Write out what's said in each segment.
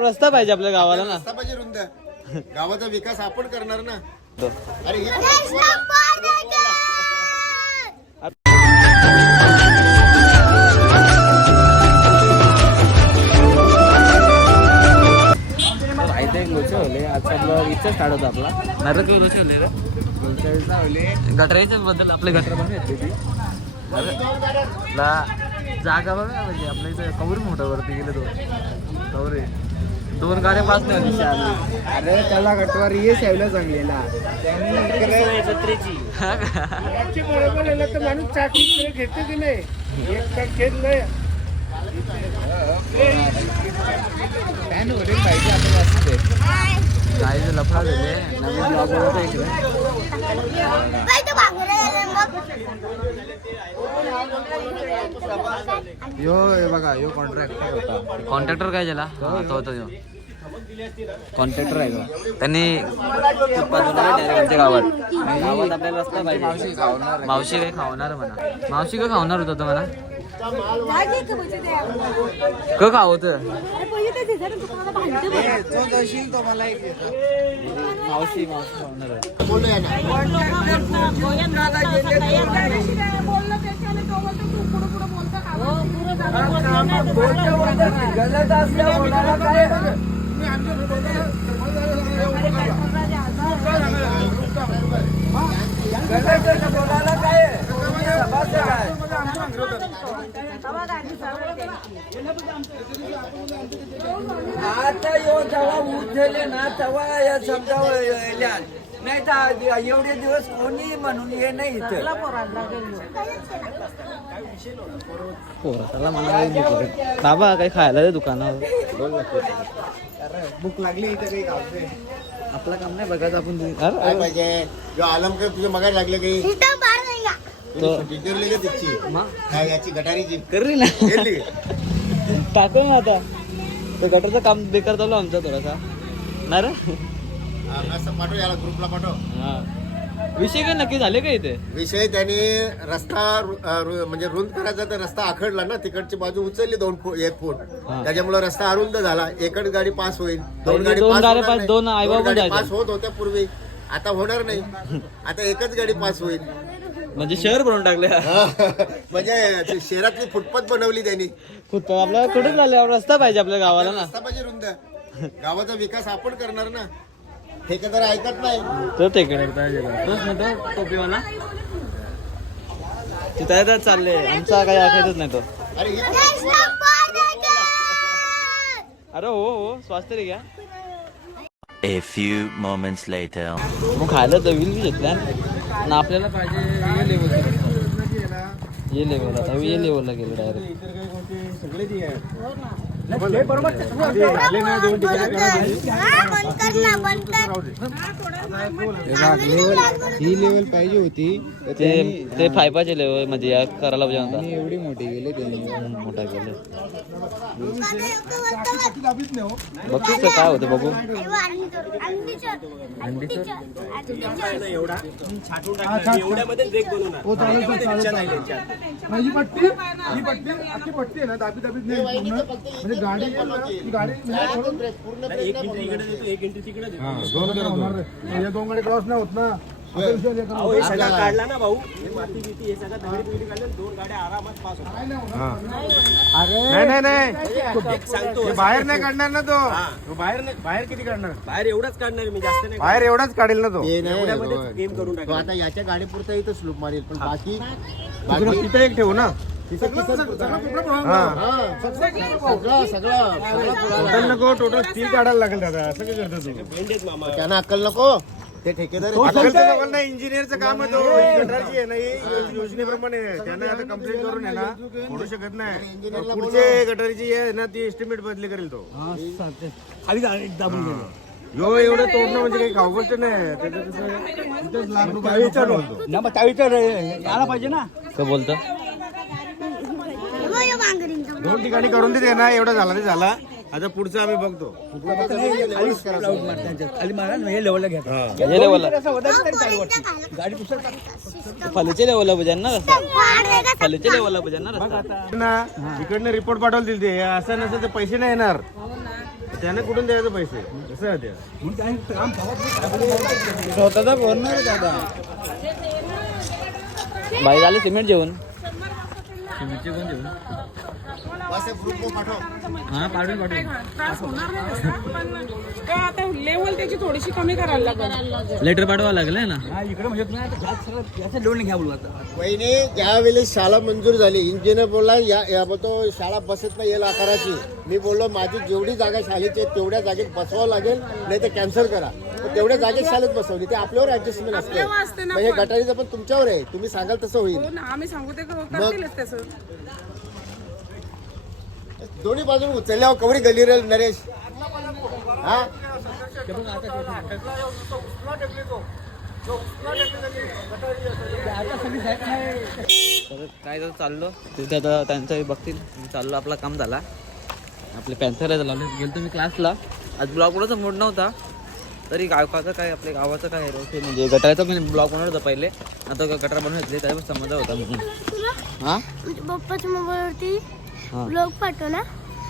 रस्ता पाहिजे आपल्या गावाला ना. रस्ता पाहिजे रुंद. गावाचा विकास आपण करणार ना. अरे हे माहिती एक लोचे होले होता आपला लोचे होले गटराच्या बद्दल आपले गटर पण येते ती अरे, ला जागा बघा म्हणजे आपल्या इथं कवर मोठं वरती गेले दोन. कवरे दोन गाड्या पाच नाही अरे त्याला गटवार ये साहेबला चांगलेला जत्रेची तर माणूस चाकी घेते की नाही? एक तर घेत नाही. फॅन वरील पाहिजे आपण असते गाडीचे लफडा झाले नवीन ब्लॉग बनवतो इकडे. यो हे बघा यो कॉन्ट्रॅक्टर होता. कॉन्ट्रॅक्टर काय झाला हा तो होता कॉन्ट्रॅक्टर आहे का त्यांनी डायरेक्ट गावात. गावात आपल्याला रस्ता पाहिजे. मावशी काय खावणार म्हणा. मावशी का खावणार होता म्हणा? क खावत? मावशी मावशी खावणार आहे. आता यो जेव्हा उठले ना तेव्हा या समजा नाही तर एवढे दिवस कोणी म्हणून ये नाही इथं. त्याला मला काही बाबा काही खायला दे दुकानावर. भूक लागली इथं काही गावते आपलं काम नाही बघायचं आपण काय पाहिजे? जो आलम काय तुझे मगायला लागले काही. तो- डिटेल का तिची मा? काय याची गटारीची करली ना. गेली. टाकू ना आता. ते गटरचं काम बेकार चालू आमचा थोडासा. ना रे? असं पाठव याला ग्रुपला पाठव. हा. विषय काय नक्की झाले का इथे? विषय त्याने रस्ता रु- अं, रु- म्हणजे रुंद करायचा तर रस्ता आखडला ना तिकडची बाजू उचलली दोन फूट एक फूट. त्याच्यामुळे रस्ता अरुंद झाला. एकच गाडी पास होईल. दोन पास गाड्या होणार पास- नाही. दोन गाडी जायचे. पास होत होत्या पूर्वी. आता होणार नाही. आता एकच गाडी पास होईल. म्हणजे शहर भरून टाकले. म्हणजे ते शहरातली फुटपाथ बनवली त्यांनी. कुठं आपल्याला कुठे झाले रस्ता पाहिजे आपल्या गावाला ना. रस्ता पाहिजे रुंद. गावाचा विकास आपण करणार ना. ठेकेदार ऐकत नाही. तो तिकडे तोच ना तो टोपीवाला. तिथं आहे तर चालले. आमचा काही ऐकायचंच नाही तो. अरे हे अरे हो हो स्वास्थ्य रे घ्या. A few moments later. मग खायला तर बी घेतल्या आणि आपल्याला पाहिजे ये लेवल ये लेवल आता ये लेवलला गेलो डायरेक्ट ही लेवल पाहिजे होती. तर ते ते फायपाचे लेवल म्हणजे या करायला पाहिजे होता. एवढी मोठी गेले त्यांनी मोठा केलं. बघतोस का काय होतं बघू. ही पट्टी ही पट्टी अख्खी पट्टी आहे ना दाबी दाबीत नाही. गाडी ना, दोन गाड्या होणार दोन गाडी क्रॉस नाही होत ना. आता विषय लेकर होता. नाही नाही नाही हे. बाहेर नाही काढणार ना तो. तो बाहेर नाही बाहेर किती काढणार? बाहेर एवढाच काढणार मी जास्त नाही बाहेर एवढाच काढेल ना तो. ते नाही गेम करून तो आता याच्या गाडी पुरता इथं स्लूप मारेल पण बाकी तिथं एक ठेवू ना. सगळं हा. सगळं सगळं टोटल नको टोटल स्टील काढायला लागेल दादा. असं काय करतो तू? त्यांना अक्कल नको. ते ठेकेदार इंजिनियरचं काम आहे तो. ही गटारची आहे ना ही योज- योजनेप्रमाणे त्यांना आता कंप्लीट करून आहे ना होऊ शकत नाही. पुढचे गटारीची आहे ना ती एस्टिमेट बदली करेल तो. खाली दाबून घे. यो एवढं तोडणं म्हणजे काही खाऊ गोष्ट नाही. बोलतो. ना मग त्यावेळी तर यायला पाहिजे ना. बोलतं. दोन ठिकाणी करून देते ना एवढा झाला ते झाला. आता पुढचं आम्ही बघतो. खाली मारा ना, हे लेवलला लेवलला ना इकडनं रिपोर्ट पाठवतील ते. असं नसेल तर पैसे नाही येणार. त्याने कुठून द्यायचे पैसे? कसं आहे स्वतःचा बोलणार दादा. बाई झाले सिमेंट जेवण. सिमेंटचे पण जेवण हा पाठवून पाठवून त्रास होणार नाही तसा, पण काय आता लेवल त्याची थोडीशी कमी करायला लागेल. लेटर पाठवा लागलं ना? हा इकडे म्हणजे तुम्ही आता जास्त सगळं याचं लोन घ्या बोलू आता. वहिनी ज्यावेळी शाळा मंजूर झाली इंजिनियर बोलला या या तो शाळा बसत नाही येईल आकाराची मी बोललो माझी जेवढी जागा शाळेची आहे तेवढ्या जागेत बसवावं लागेल नाही तर कॅन्सल करा. तेवढ्या जागेत शाळेत बसवली. ते आपल्यावर ऍडजस्टमेंट असते आपल्यावर असते ना मग हे पण. गटारीचं पण तुमच्यावर आहे. तुम्ही सांगाल तसं होईल. हो ना आम्ही सांगू ते करतीलच तसं. दोन्ही बाजून उचलल्यावर कवडी गली रे नरेश. हा? तर काय तर चाललो. तिथे आता त्यांचं बघतील. मी चाललो आपला काम झाला. आपले पॅन्थर लावले गेलो तुम्ही क्लासला आज ब्लॉग कोणाचा मूड नव्हता. तरी गावकाचं काय आपल्या गावाचं काय आहे म्हणजे गटाराचा पण ब्लॉग बनवत होता पहिले. आता गटार बनवायचे त्याचा पण संबंध होता. म्हणून हो. हा पप्पाच्या मोबाईलवरती ब्लॉग पाठव ना.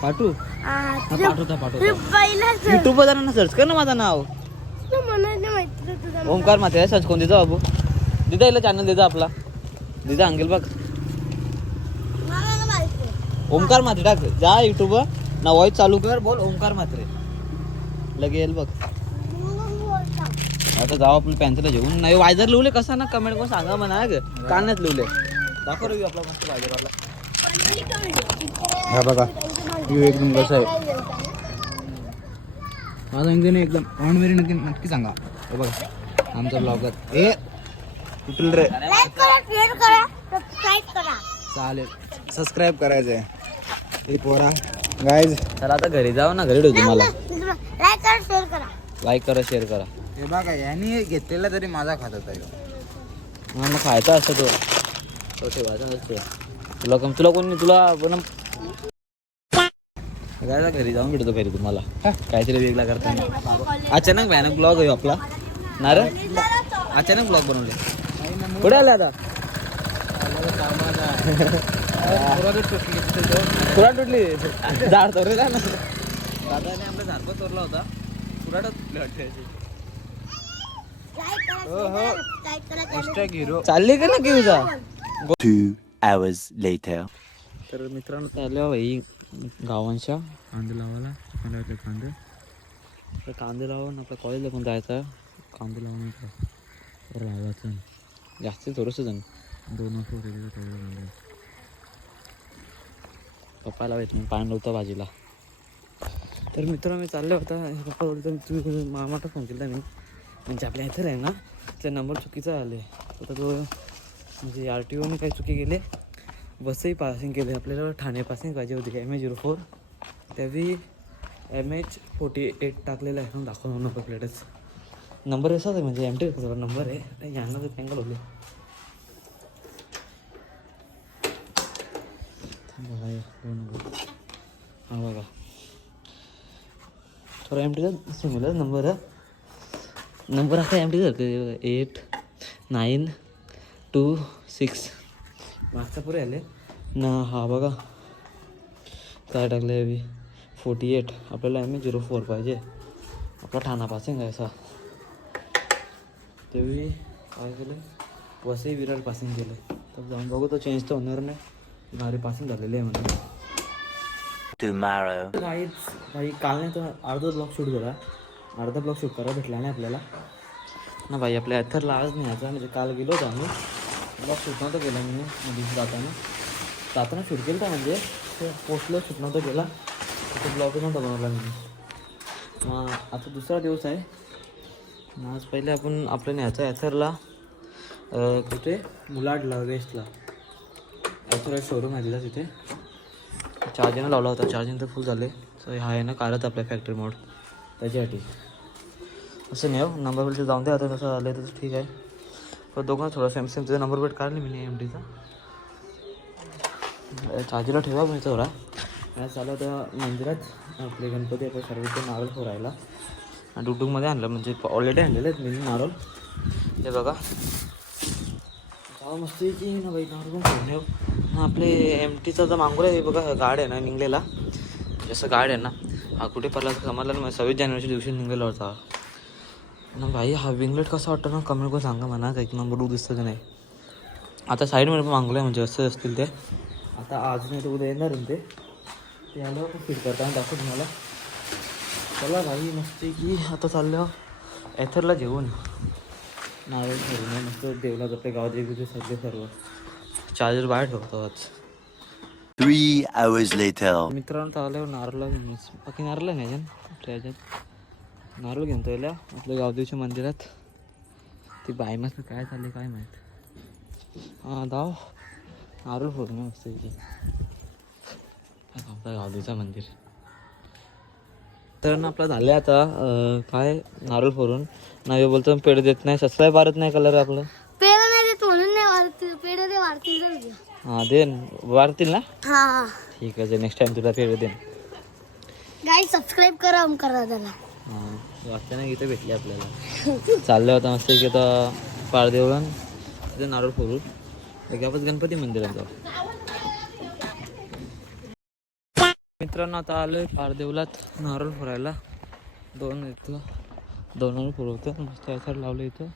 पाठवू? पाठवता पाठवता. युट्यूबवर जाणार सर्च कर ना माझं नाव. ओमकार माते सर्च कोण दिदा बाबू. दिदा येईल चॅनल दिदा आपला. दिदा अंगेल बघ. ओमकार मात्रे टाक. जा युट्यूबवर ना वॉइस चालू कर बोल ओमकार मात्रे लगे येईल बघ. आता जाऊ आपलं पॅन्थरला जेवून नाही वायझर लिवले कसा ना? कमेंट करून सांगा म्हणा ग काढण्यात लिवले दाखव रवी आपला मस्त वायझर वाला हा बघा व्ह्यू एकदम कसं आहे. माझा इंजिन एकदम ऑन वेरी नक्की नक्की सांगा. हे बघा आमचा ब्लॉगर ए कुठल रे? लाईक करा शेअर करा सबस्क्राईब करा. चालेल. सबस्क्राईब करायचं आहे पोरा. गाईज चला आता घरी जाऊ ना घरी मला. लाईक करा शेअर करा. हे बघा यांनी घेतलेला तरी माझा खात होता मला खायचा असतो तो. तो ठेवायचा असतो. तुला कम तुला कोणी तुला पण जायचा घरी जाऊन भेटतो घरी तुम्हाला. काहीतरी वेगळा करताना. अचानक भयानक ब्लॉग आहे हो आपला. ना रे? अचानक ब्लॉग बनवले. कुठे आले आता? कुराट तुटली. झाड तर ना दादाने आपला झाड पण तोडला होता. कुराटच तुटली वाटते याची. लाईक करा शेअर करा सबस्क्राईब करा चालली का ना घेऊचा Two hours later. तर मित्रांनो चालल्या भाई गावांच्या. कांदे लावायला. मला वाटलं कांदे. तर कांदे लावून आपल्या कॉलेजला पण जायचं कांदे लावून इथं लावायचं जास्त थोडंसं जण. दोन वर्ष होते तिथं तेवढं कांदे पप्पा लावायचं मग पाणी नव्हतं भाजीला. तर मित्र मी चालले होता पप्पा बोलतो तुम्ही मामाटा फोन केला मी. म्हणजे आपल्या इथं आहे ना ते नंबर चुकीचा आले आता तो म्हणजे आर टी ओने काही चुकी केले बसही पासिंग केले आपल्याला ठाणे पासिंग पाहिजे होती एम एच झिरो फोर त्यावेळी एम एच फोर्टी एट टाकलेलं आहे दाखवतो नंबर प्लेटच नंबर असाच आहे म्हणजे एम टी नंबर आहे. यांना तर त्यांना होते बघा हा बघा. थोडा एम टीचा सिम्युलर नंबर आहे. नंबर असा एम टी सारखं एट नाईन टू सिक्स मागचा पुरे आले ना हा बघा काय टाकलं आहे फोर्टी एट आपल्याला एम ए झिरो फोर पाहिजे आपला ठाणा पासिंग आहे असा तेव्हा काय केलं वसई विराट पासिंग केलं तर जाऊन बघू तो चेंज तर होणार नाही भारी पासिंग झालेली आहे म्हणून. काहीच भाई काल नाही तर अर्धा ब्लॉग शूट केला अर्धा ब्लॉक शूट करा भेटला नाही आपल्याला. ना भाई आपल्या ॲथरला आज नाही म्हणजे काल गेलो होतो आम्ही. ब्लॉक शूट नव्हतं केला मी मध्ये जाताना. जाताना शूट केलं होतं म्हणजे ते पोस्टला शूट नव्हतं केला. तो ब्लॉक नव्हता बनवला मी. मग आता दुसरा दिवस आहे. मग आज पहिले आपण आपल्या न्यायचं ॲथरला कुठे? मुलाडला वेस्टला ॲथर शोरूम आहे तिथे. चार्जिंग लावला होता. चार्जिंग तर फुल झाले. सो हा आहे ना कारच आपल्या फॅक्टरी मोड त्याच्यासाठी. असं नाही हो नंबर प्लेट जाऊन द्या आता कसं आलं तर ठीक आहे. पण दोघं थोडा सॅमसंगचा नंबर प्लेट काढली मी एम टीचा चार्जीला ठेवा मी थोडा. आज चालू तर मंदिरात. आपले गणपती आपल्या सर्विसचे नारळ फोरायला आणि डुडूमध्ये आणलं म्हणजे ऑलरेडी आणलेलं आहेत मी नारळ. ते बघा. मस्त की ना बाई नारळ पण फोडणे आपले एम टीचा जो मांगूर आहे हे बघा गाड आहे ना निघलेला. जसं गाड आहे ना. हा कुठे पडला? कमाला ना सव्वीस जानेवारीच्या दिवशी निघाला होता. ना भाई हा विंगलेट कसा वाटतो ना? कमेंट करून सांगा म्हणा. एक नंबर डू दिसतं का नाही? आता साईडमध्ये पण मागलं म्हणजे असं असतील ते. आता अजून येतं उद्या येणार ते. ते आलं पण फिट करताना दाखवू तुम्हाला. चला भाई मस्त की. आता चाललं. एथरला जेवण. नारळ ठेवून मस्त देवला जाते गावात वेगवेगळे सगळे सर्व. चार्जर बाहेर ठेवतो आज. Three hours later. मित्रांनो तर आल्यावर नारळला बाकी नारळ नाही आपल्या ह्याच्यात. नारळ घेऊन तो येल्या आपल्या गावदेवीच्या मंदिरात. ती बाय मस्त काय चालले काय माहीत. हां दाव. नारळ फोडून मस्त इथे. आपलं गावदेवीचं मंदिर. तर ना आपलं झालं आता काय? नारळ फोडून. नावे बोलतो पेड देत नाही. सबस्क्राईब मारत नाही कलर आपलं. पेढ नाही वाढतील पेढ दे. हां देन. वाढतील ना? हा. ठीक आहे नेक्स्ट टाइम तुला पेड देईन. गाई सबस्क्राईब करा करा त्याला. हां वाटतं ना इथं भेटली आपल्याला. चाललं होतं मस्त की आता पारदेवळण तिथे नारळ फोडू एक आपण गणपती मंदिरात जाऊ. मित्रांनो आता आलोय पारदेवलात नारळ फोडायला. दोन इथं दोन नारळ फोडवतं मस्त याच्यावर लावलं इथं.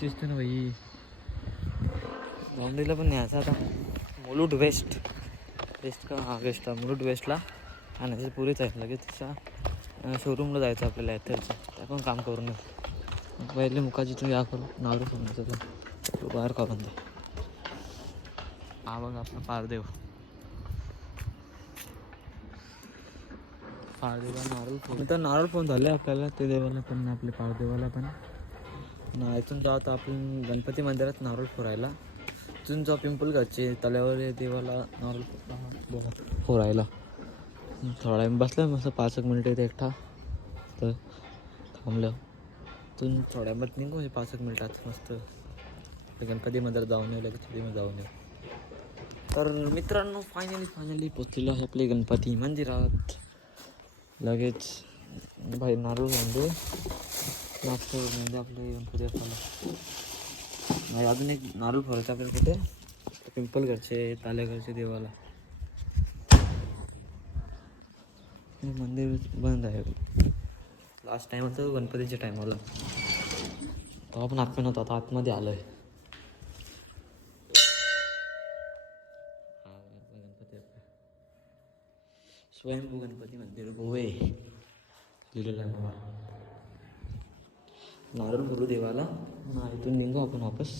शिस्त ना बाई. बाउंड्रीला पण न्यायचं आता. मुलुट वेस्ट. वेस्ट का? हा वेस्ट मुलुट वेस्टला आणायचं पुरेच आहे लगेच. तिच्या शोरूमला जायचं आपल्याला एथरचं त्या पण काम करून घेऊ पहिले मुखाची तू या करू. नावरू तू. तू बाहेर काढून द्या हा बघा आपला पारदेव. पारदेवा नारळ फोन तर नारळ फोन झाले आपल्याला. ते देवाला पण आपले पारदेवाला पण. ना इथून जाऊ तर आपण गणपती मंदिरात नारळ फोरायला. तुमचा पिंपल घातचे तल्यावर देवाला नारळ हो फोरायला थोडा टाईम बसला मस्त पाच एक मिनिटं इथे एकटा. तर थांबलं. तुम थोड्या मत निघू म्हणजे पाच एक मिनटात मस्त. गणपती मंदिर जाऊन येऊ लगेच तिथे जाऊन येऊ. तर मित्रांनो फायनली फायनली पोचलेलो आहे आपले गणपती मंदिरात. लगेच भाई नारळ म्हणजे नाश्ता म्हणजे आपले गणपती नाही अजून एक नारळ फोडायचं आपल्याला कुठे? पिंपल घरचे ताले देवाला. हे मंदिर बंद आहे. लास्ट टाइम होतं गणपतीच्या टायमाला तेव्हा पण आतमध्ये नव्हतं आता आतमध्ये आलो आहे गणपती स्वयंभू गणपती मंदिर गोवे लिहिलेलं आहे नारळ भरू देवाला. ना इथून निघू आपण वापस.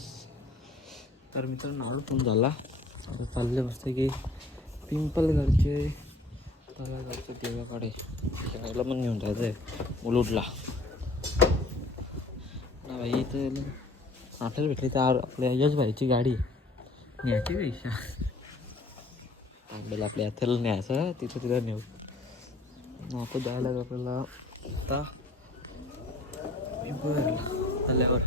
तर मित्र नारळ पण झाला. आता चालले मस्त की पिंपल घरचे त्याला जायचं देवाकडे. जायला पण घेऊन जायचं आहे मुलुडला भाई इथं आपल्याला भेटली तर आपल्या यश भाईची गाडी. न्यायची पैसा आपल्याला आपल्या यात्रेला न्यायचं तिथं तिथं नेऊ. आपण जायला आपल्याला. आता आल्यावर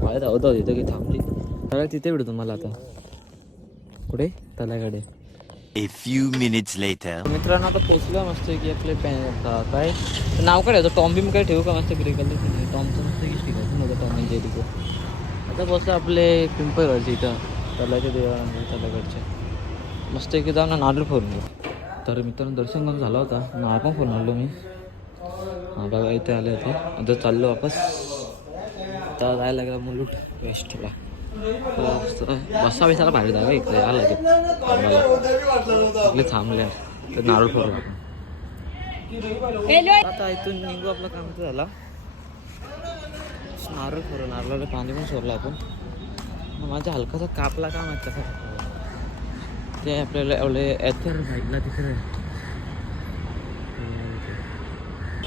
पाय धावत होती तिथं की थांबली सगळ्यात तिथे भेटू तुम्हाला आता कुठे तल्याकडे A few minutes later. मित्रांनो आता पोचलो मस्त की आपले काय? नाव काय होतं टॉम बीम काय ठेवू का मस्त ग्रे कलर टॉमचं मस्त की शिकायचं नव्हतं टॉम म्हणजे जेरीचं. आता बसलं आपले पिंपळ घरचे इथं. तलाच्या देवाला तलाकडचे मस्त की जाऊन नारळ फोडून तर मित्रांनो दर्शन करून झाला होता. नारळ पण फोडून आलो मी. बघा इथे आले होते. आता चाललो वापस. आता जायला लागला मुलूट. वेस्टला हो, बसा बिसाला बाहेर जागा इकडे आला की इकडे थांबले तर नारळ फोडू आता इथून निघू आपलं काम तर झाला. नारळ फोडू नारळाला पाणी पण सोडलं आपण. मग माझा हलकासा कापला काम आहे कसा? ते आपल्याला एवढे एथर साईडला तिकडे.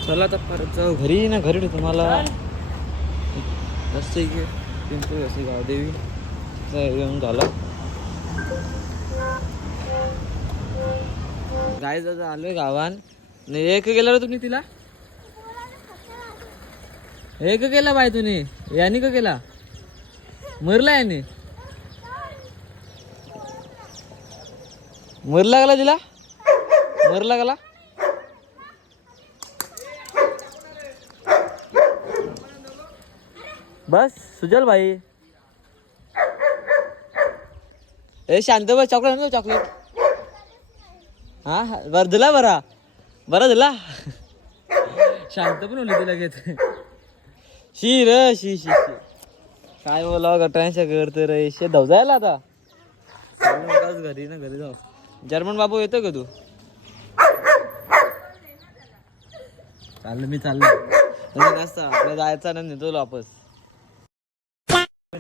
चला आता परत जाऊ. घरी ना घरी तुम्हाला. रस्ते की पिंपळ असे गावदेवी. येऊन झाला. गाय जर आलोय गावान एक गेला रे तुम्ही तिला? एक केला बाय तुम्ही. याने का केला मरला याने. मरला गेला तिला? मरला गेला? बस सुजल भाई. ए शांत बस चॉकलेट आणतो चॉकलेट हा बरं दिला बरा. बरा दिला. शांत पण होली ती लगेच. शी र शी शी शी. काय बोलावं गटांच्या घर तर शे धाव जायला आता घरी ना घरी जाऊ. जर्मन बाबू येतो का तू? चाललं मी चाललो. तसं नसतं आपलं जायचं ना नेतो वापस.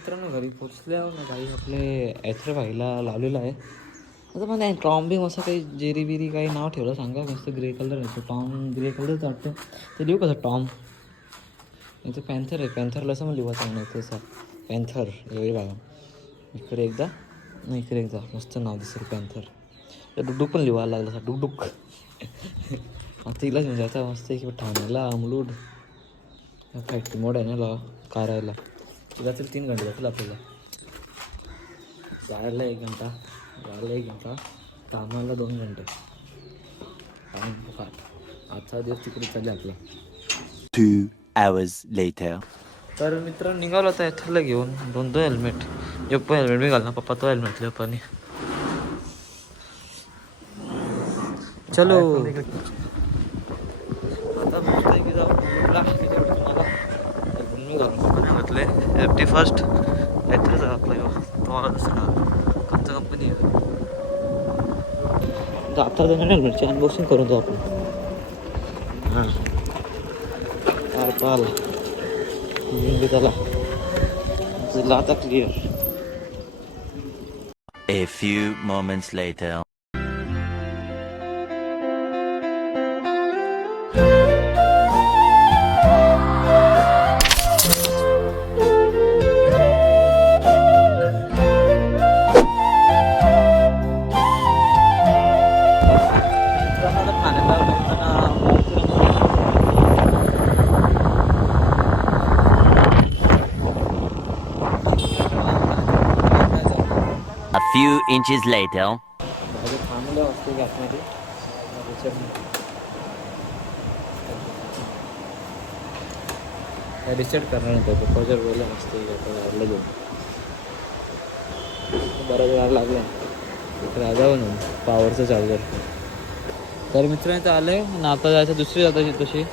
मित्रांनो घरी पोचल्यावर ना भाई आपले ॲथ्रे भाईला लावलेलं आहे. आता मला नाही टॉम्बिंग असं काही जेरी बिरी काही नाव ठेवलं सांगा. मस्त ग्रे कलर आहे तो. टॉम ग्रे कलरच वाटतं. ते लिहू कसं टॉम? इथं पॅन्थर आहे. पॅन्थरला असं मग लिहा चांगलं ते सर. पॅन्थर एवढी बघा इकडे एकदा. नाही इकडे एकदा. मस्त नाव दिसेल पॅन्थर. तर डुकडुक पण लिहायला लागलं सर. डुकडुक. आता तिलाच म्हणजे आता मस्त की ठाण्याला अमलूड फॅक्टरी मोड आहे ना ला? कारायला. तिला तरी तीन घंटे जातील आपल्याला. जायला एक घंटा जायला एक घंटा कामाला दोन घंटे. आजचा दिवस तिकडे चालले आपला. Two hours later. तर मित्र निघालो आता इथलं घेऊन. दोन दोन हेल्मेट जो पण हेल्मेट मी घालना पप्पा तो हेल्मेट पण. चलो आता मस्त आहे की जाऊ कुठला किती वाटतं तुम्हाला हेल्मेट मी घालून पप्पा नाही घातले एफ टी फर्स्ट इथेच आहे आपला ह्यो. तो आला दुसरा कोणता कंपनी आहे आता दोन हेल्मेटची अनबॉक्सिंग करून जाऊ आपण हां। पार पाल। घेऊन घे त्याला तुला आता clear A few moments later. Inches later. थांबलं असते नाही रिसेट करणार नव्हतं पप्पाच्या बोलला मस्त गाडलं घेऊन बराच वेळा लागला राजा म्हणून पॉवरचं चार्जर तर मित्रांनो आलं आहे ना आता जायचं दुसरी जाता तशी.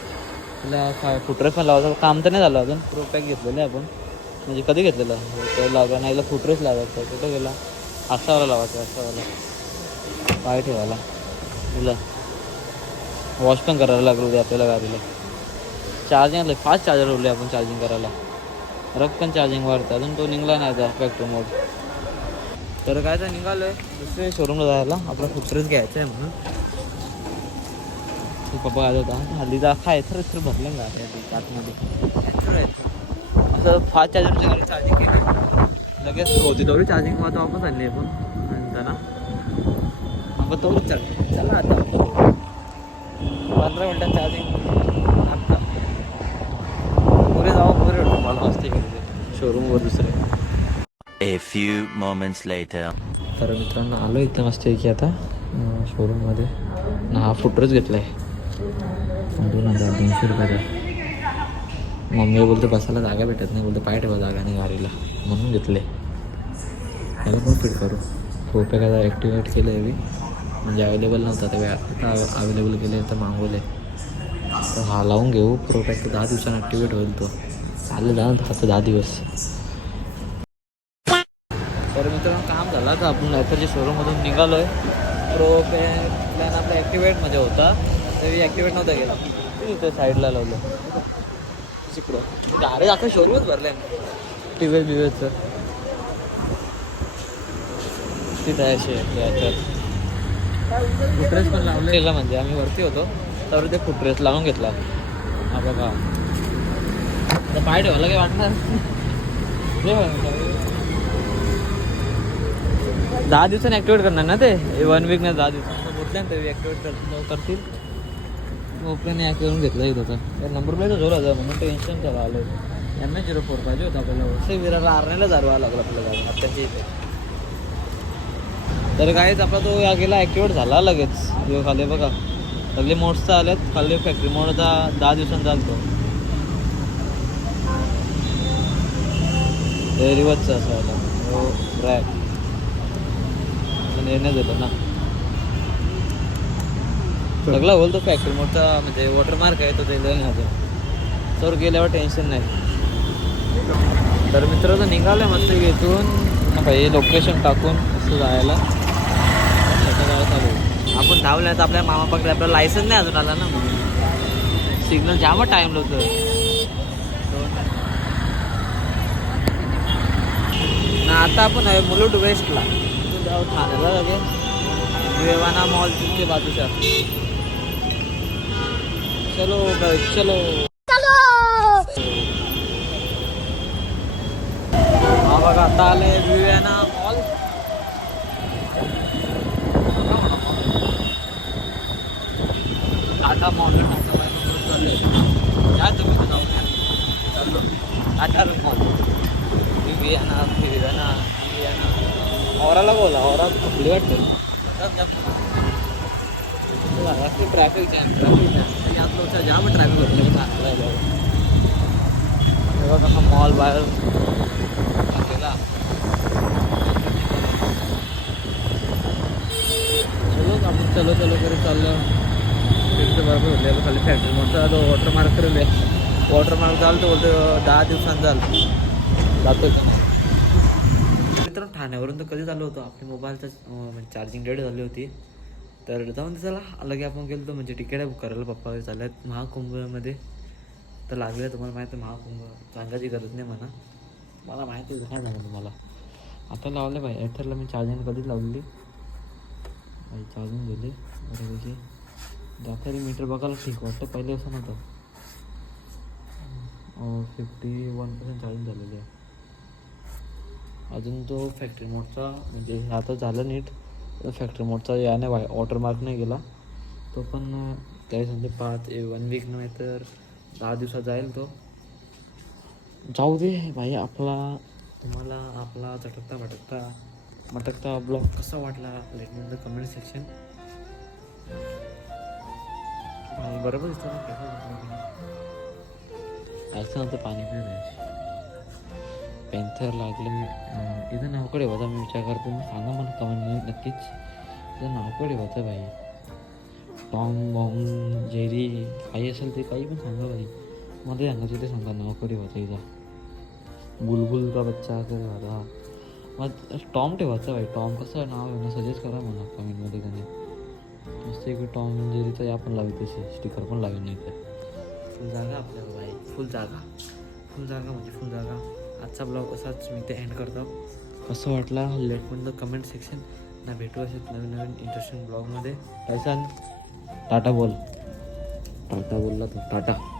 तिला काय फुटरेस पण लावायचं. काम तर नाही झालं अजून. प्रो पॅक घेतलेलं आहे आपण. म्हणजे कधी घेतलेलं? तर लावा नाही फुटरेस लावायचं. कुठं गेला? असावाला लावायचा असावाला. पाय ठेवायला. दिलं वॉश पण करायला लागलो होते आपल्याला गाडीला. चार्जिंग फास्ट चार्जर उरले आपण चार्जिंग करायला. रग पण चार्जिंग वाढतं अजून तो निघाला नाही आता फॅक्टरी मोड तर काय तर निघालो आहे दुसरे शोरूमला जायला. आपला कुत्रच घ्यायचा आहे म्हणून. तू पप्पा आला होता. हल्ली जा खा एथर एथर भरलं ना गाडी आतमध्ये. असं फास्ट चार्जर चार्जिंग केली. लगेच होती तेवढी चार्जिंग मग वापस आणली आपण नंतर आपण तेवढीच चाल चला आता. पंधरा मिनटात चार्जिंग आता. पुरे जाऊ पुरे मला मस्ती शोरूमवर दुसरे. A few moments later. तर मित्रांनो आलो इथं मस्त की आता शोरूममध्ये ना हा फुटरच घेतला आहे दोन हजार दोनशे रुपयाचा मम्मी बोलते बसायला जागा भेटत नाही. बोलते पाय ठेवा जागा नाही गाडीला. म्हणून घेतले ह्याला पण फिट करू. फोपे काय ॲक्टिवेट केलं आहे मी. म्हणजे अवेलेबल नव्हता त्या आता अवेलेबल केले तर मागवले तर हा लावून घेऊ. प्रोपॅक्ट दहा दिवसांनी ॲक्टिवेट होईल तो. चालेल दहा आता दहा दिवस. तर मित्रांनो काम झालं आता. आपण लायसरच्या शोरूममधून निघालो आहे प्रो प्लॅन आपला ॲक्टिवेटमध्ये होता. तरी ॲक्टिवेट नव्हता गेला तिथे साईडला लावलं. तिकडं गाडी आता शोरूमच भरलं आहे टी व्ही बी व्यवस्थित आहे असे याच्यात फुटरेस पण लावलेला म्हणजे आम्ही वरती होतो. तर ते फुटरेस लावून घेतला. हा बघा. तर पाय ठेवायला काही वाटणार? दहा दिवसांनी ॲक्टिवेट करणार ना ते? वन वीक नाही दहा दिवसांना बोलले ना ते ॲक्टिवेट करतील. करतील ओपनने ॲक्टिवेट घेतलं एक होता त्या नंबर प्लेट जोर होता म्हणून टेन्शन झालं आलं एम एच झिरो फोर पाहिजे होता आपल्याला. वसई आरण्याला जारवा लागला आपल्याला. आत्ताच्या इथे तर काहीच आपला तो या गेला ॲक्टिवेट झाला लगेच. जो खाली बघा. सगळे मोड्सचा आल्यात खाली फॅक्टरी मोडचा दहा दिवसांचा चालतो ते रिवर्सचा असा हो ट्रॅक निर्णय झाला ना. सगळा बोलतो फॅक्टरी मोठा म्हणजे वॉटरमार्क आहे तो दिलेला नाही अजून. गेल्यावर टेन्शन नाही. तर मित्र तर निघालं मस्त इथून. भाई लोकेशन टाकून असं जायला आता जायला चालू आहे. आपण धावले तर आपल्या मामा पकडे आपला लायसन नाही अजून आला ना. सिग्नल जाम टाइम होतं ना आता आपण आहे मुलुट वेस्टला जाऊ ठाण्याला लगे विवेवाना मॉल तुमच्या बाजूच्या. चलो चलो. हा बघा आता आले विवेना मॉल या तुम्ही मॉल औराला बोला औरा वाटतं? ट्रॅफिक जॅम ट्रॅफिक जॅम यात लोक जाम ट्रॅफिक होतं तेव्हा कसा मॉल बाहेर टाकलेला. चलो आपण चलो चलो करी चाललो तिथे बरोबर होते खाली फॅक्टरी मोठा तो वॉटर मार्क करेल वॉटर मार्क झालं तर बोलतो दहा दिवसांत झालं जातो मित्रांनो ठाण्यावरून तर कधी झालो होतो? आपल्या मोबाईलचं म्हणजे चार्जिंग डेड झाली होती. तर जाऊन चला अलगे आपण गेलो म्हणजे तिकीट बुक करायला पप्पा चालल्यात महाकुंभमध्ये. तर लागले तुम्हाला माहिती आहे महाकुंभ सांगायची गरज नाही म्हणा. मला माहिती आहे काय झालं तुम्हाला. आता लावले भाई एअरटेलला मी चार्जिंग कधीच लावलेली? चार्जिंग दिली बऱ्यापैकी दाखवली मीटर बघायला ठीक वाटतं पहिले असं नव्हतं. फिफ्टी वन पर्सेंट चार्जिंग झालेली आहे. अजून तो फॅक्टरी मोडचा म्हणजे आता झालं नीट फॅक्टरी मोडचा याने वाय वॉटरमार्क नाही गेला. तो पण काही समजा पाच वन वीक नाही तर दहा दिवसात जाईल तो. जाऊ दे भाई आपला तुम्हाला आपला चटकता भटकता मटकता ब्लॉग कसा वाटला let me the comment section बरोबर दिसतं ना कसं असं नव्हतं पाणी नाही पेन्थर लागले मी अं, नावकडे होता मी विचार करतो मी सांगा मला कमेंट नक्कीच. तिचं नावकडे होतं भाई. टॉम बॉम जेरी काही असेल ते काही पण सांगा भाई. मला सांगायचं ते सांगा नावकडे होतं इथं. बुलबुल का बच्चा वगैरे होता मग टॉम ठेवायचं भाई. टॉम कसं नाव आहे? ना सजेस्ट करा मला कमेंटमध्ये त्याने मस्त एक टॉम जेरीचं या पण लावी तशी स्टिकर पण लावी नाही तर फुल जागा आपल्याला भाई फुल जागा. फुल जागा म्हणजे फुल जागा. आजचा ब्लॉग असाच मी ते एंड करतो. कसं वाटला? लेट पण कमेंट सेक्शन ना भेटू असेच नवीन नवीन इंटरेस्टिंग ब्लॉगमध्ये. काय सांग टाटा बोल. टाटा बोलला तो टाटा.